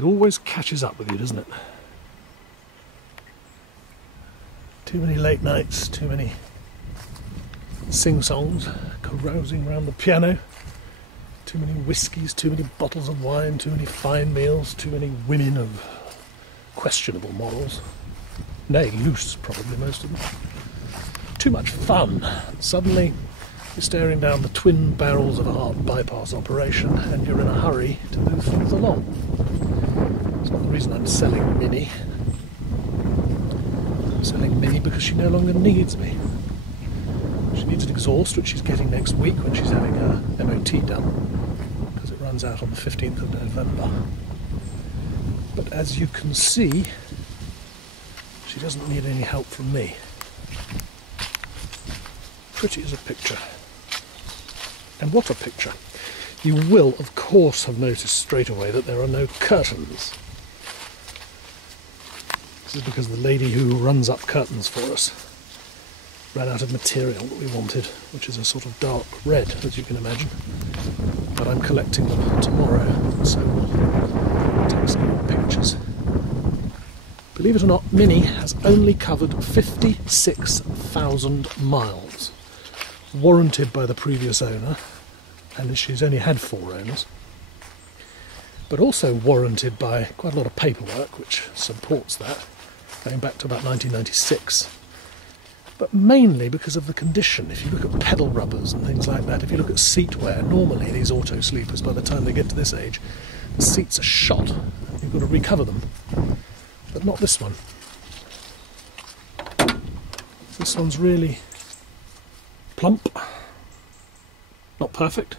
It always catches up with you, doesn't it? Too many late nights, too many sing-songs, carousing around the piano, too many whiskies, too many bottles of wine, too many fine meals, too many women of questionable morals. Nay, loose, probably, most of them. Too much fun. Suddenly, you're staring down the twin barrels of a heart bypass operation and you're in a hurry to move things along. It's not the reason I'm selling Minnie. I'm selling Minnie because she no longer needs me. She needs an exhaust, which she's getting next week when she's having her MOT done, because it runs out on the 15th of November. But as you can see, she doesn't need any help from me. Pretty as a picture. And what a picture. You will, of course, have noticed straight away that there are no curtains. This is because the lady who runs up curtains for us ran out of material that we wanted, which is a sort of dark red, as you can imagine. But I'm collecting them tomorrow, so we'll take some more pictures. Believe it or not, Minnie has only covered 56,000 miles, warranted by the previous owner, and she's only had 4 owners, but also warranted by quite a lot of paperwork which supports that, going back to about 1996. But mainly because of the condition. If you look at pedal rubbers and things like that, if you look at seat wear, normally these auto sleepers, by the time they get to this age, the seats are shot. You've got to recover them. But not this one. This one's really plump. Not perfect,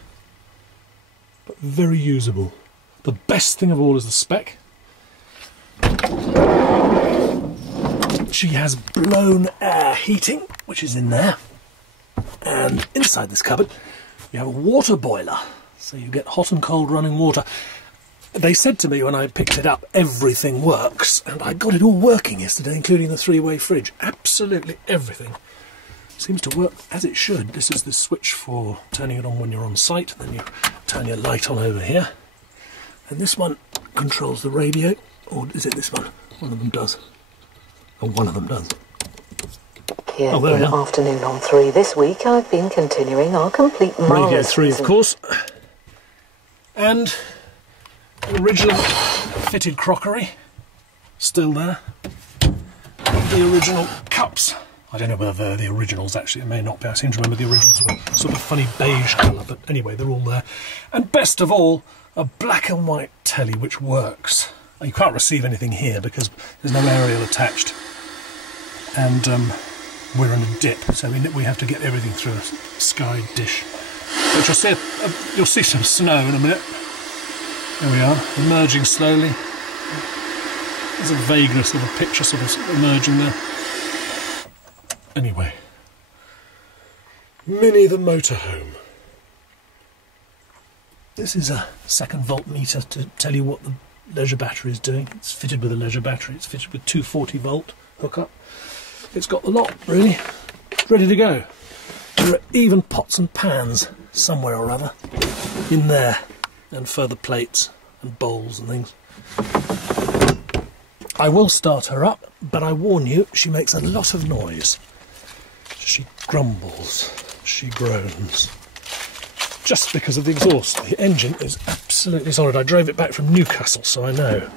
but very usable. The best thing of all is the spec. She has blown air heating, which is in there. And inside this cupboard, you have a water boiler. So you get hot and cold running water. They said to me when I picked it up, everything works. And I got it all working yesterday, including the 3-way fridge. Absolutely everything seems to work as it should. This is the switch for turning it on when you're on site. Then you turn your light on over here. And this one controls the radio. Or is it this one? One of them does. Or one of them does. Here in Afternoon on 3 this week, I've been continuing our complete Radio 3, of course. And the original fitted crockery, still there. The original cups. I don't know whether they're the originals, actually. It may not be. I seem to remember the originals were sort of funny beige colour, but anyway, they're all there. And best of all, a black and white telly which works. You can't receive anything here because there's no aerial attached. And we're in a dip, so we have to get everything through a sky dish. But you'll see some snow in a minute. There we are, emerging slowly. There's a vagueness of a picture sort of emerging there. Anyway, Minnie the motorhome. This is a 2nd voltmeter to tell you what the leisure battery is doing. It's fitted with a leisure battery. It's fitted with 240 volt hookup. It's got the lot, really. It's ready to go. There are even pots and pans somewhere or other in there, and further plates and bowls and things. I will start her up, but I warn you, she makes a lot of noise. She grumbles, she groans, just because of the exhaust. The engine is absolutely solid. I drove it back from Newcastle, so I know.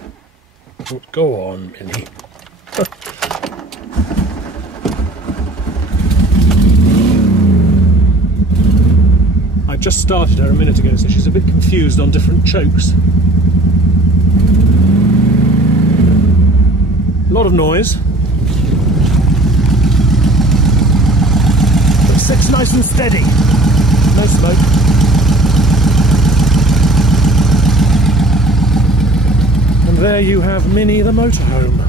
Go on, Minnie. I just started her a minute ago, so she's a bit confused on different chokes. A lot of noise. But it sits nice and steady. No smoke. And there you have Minnie the motorhome.